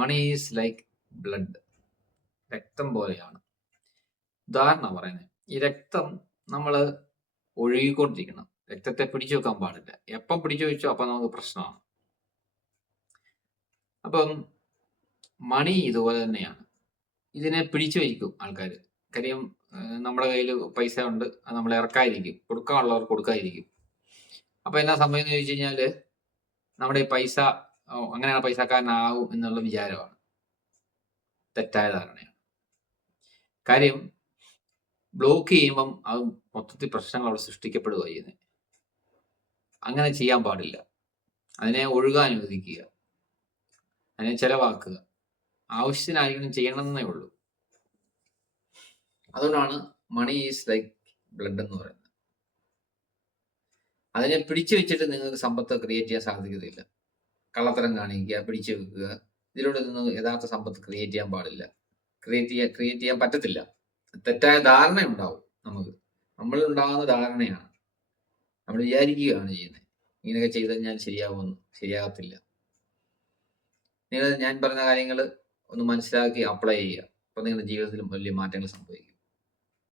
Money is like blood. രക്തം പോലെയാണ്. ഉദാഹരണം പറയുന്നത്, ഈ രക്തം നമ്മൾ ഒഴുകിക്കൊണ്ടിരിക്കണം. രക്തത്തെ പിടിച്ചു വെക്കാൻ പാടില്ല. എപ്പം പിടിച്ചു വെച്ചോ അപ്പം നമുക്ക് പ്രശ്നമാണ്. അപ്പം മണി ഇതുപോലെ തന്നെയാണ്. ഇതിനെ പിടിച്ചു വയ്ക്കും ആൾക്കാർ. കാര്യം നമ്മുടെ കയ്യിൽ പൈസ ഉണ്ട്, അത് നമ്മൾ ഇറക്കാതിരിക്കും, കൊടുക്കാനുള്ളവർ കൊടുക്കാതിരിക്കും. അപ്പൊ എന്നാ സംഭവിച്ചെന്ന് ചോദിച്ചു കഴിഞ്ഞാൽ നമ്മുടെ ഈ പൈസ അങ്ങനെയാണ് പൈസക്കാരനാകും എന്നുള്ള വിചാരമാണ്. തെറ്റായ ധാരണയാണ്. കാര്യം ബ്ലോക്ക് ചെയ്യുമ്പം അത് മൊത്തത്തിൽ പ്രശ്നങ്ങൾ അവിടെ സൃഷ്ടിക്കപ്പെടുക ചെയ്യുന്നത്. അങ്ങനെ ചെയ്യാൻ പാടില്ല. അതിനെ ഒഴുകാൻ അനുവദിക്കുക, അതിനെ ചെലവാക്കുക, ആവശ്യത്തിനായിരിക്കണം ചെയ്യണമെന്നേ ഉള്ളൂ. അതുകൊണ്ടാണ് മണി ഈസ് ലൈക്ക് ബ്ലഡ് എന്ന് പറയുന്നത്. അതിനെ പിടിച്ചു വെച്ചിട്ട് നിങ്ങൾക്ക് സമ്പത്ത് ക്രിയേറ്റ് ചെയ്യാൻ സാധിക്കത്തില്ല. കള്ളത്തരം കാണിക്കുക, പിടിച്ചു വെക്കുക, ഇതിലൂടെ നിന്ന് യഥാർത്ഥ സമ്പത്ത് ക്രിയേറ്റ് ചെയ്യാൻ പാടില്ല. ക്രിയേറ്റ് ചെയ്യാൻ പറ്റത്തില്ല. തെറ്റായ ധാരണ ഉണ്ടാവും. നമ്മളിൽ ഉണ്ടാകുന്ന ധാരണയാണ്. നമ്മൾ വിചാരിക്കുകയാണ് ചെയ്യുന്നത്, ഇങ്ങനെയൊക്കെ ചെയ്ത് കഴിഞ്ഞാൽ ശരിയാവുമെന്ന്. ശരിയാകത്തില്ല. നിങ്ങൾ ഞാൻ പറഞ്ഞ കാര്യങ്ങൾ ഒന്ന് മനസ്സിലാക്കി അപ്ലൈ ചെയ്യുക. അപ്പോൾ നിങ്ങളുടെ ജീവിതത്തിലും വലിയ മാറ്റങ്ങൾ സംഭവിക്കും.